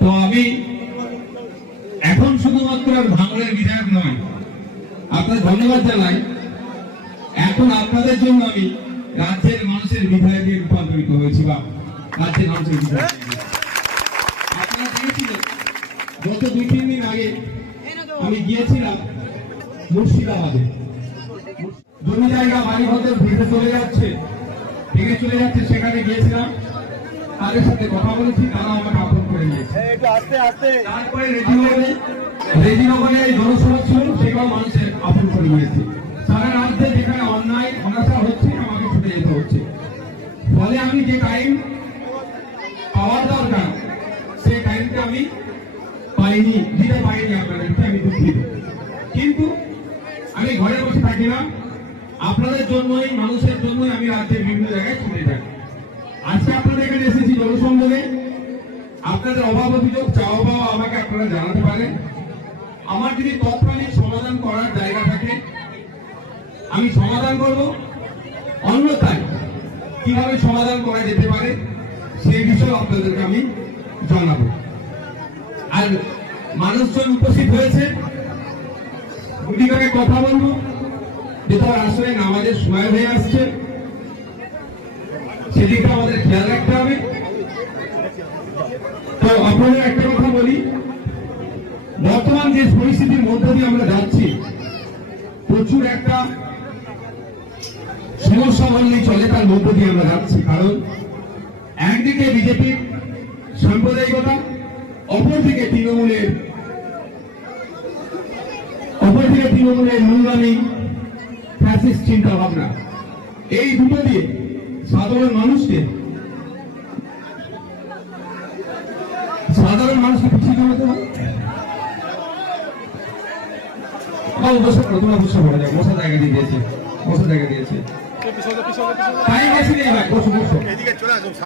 তো আমি এখন শুধুমাত্র ভাঙড়ের বিধায়ক নয়, আপনাদের ধন্যবাদ জানাই। এখন আপনাদের জন্য আমি রাজ্যের মানুষের বিধায়কে রূপান্তরিত হয়েছি, বা রাজ্যের মানুষের বিধায়ক। আপনারা দেখেছিলেন গত 2-3 দিন আগে আমি গিয়েছিলাম মুর্শিদাবাদে। জমি জায়গা বাড়ি ঘর ভেঙে চলে যাচ্ছে, সেখানে গিয়েছিলাম, তাদের সাথে কথা বলেছি, তারা আমাকে আপন করে নিয়েছে। তারপরে রেজিনগরে এই জনসভা ছিল, সেটাও মানুষের আপন করে নিয়েছে। সারা রাজ্যে যেখানে অন্যায় অনাচার হচ্ছে আমাকে ছুটে যেতে হচ্ছে। ফলে আমি যে টাইম পাওয়ার দরকার সেই টাইমটা আমি পাইনি, দিতে পারিনি আপনাদেরকে, আমি দুঃখিত। কিন্তু আমি ঘরে বসে থাকি না, আপনাদের জন্যই, মানুষের জন্যই আমি রাজ্যের বিভিন্ন জায়গায় ছুটে যাই। আজকে আপনাদের এখানে এসেছি জনসংযোগে। আপনাদের অভাব অভিযোগ চাওয়া পাওয়া আমাকে আপনারা জানাতে পারেন। আমার যদি তৎকালীন সমাধান করার জায়গা থাকে আমি সমাধান করব, অন্যথায় কিভাবে সমাধান করা যেতে পারে সেই বিষয়ে আপনাদেরকে আমি জানাবো। আর মানুষজন উপস্থিত হয়েছে, দুটি করে কথা বলবো, যেটা আসলে নামাজের সময় হয়ে আসছে, সেদিকে আমাদের খেয়াল রাখতে হবে। তো আপনাদের একটা কথা বলি, বর্তমান যে পরিস্থিতির মধ্য দিয়ে আমরা যাচ্ছি, প্রচুর একটা সমস্যা বললেই চলে, তার মধ্য দিয়ে আমরা যাচ্ছি। কারণ একদিকে বিজেপির সাম্প্রদায়িকতা, অপরদিকে তৃণমূলের মূল্যায়নী ফ্যাসিস্ট চিন্তা ভাবনা, এই দুটো দিয়ে সাধারণ মানুষকে পিছিয়ে দেওয়াতে হবে। বসার জায়গা দিয়েছে, টাইম বেশি নেই ভাই, বসো।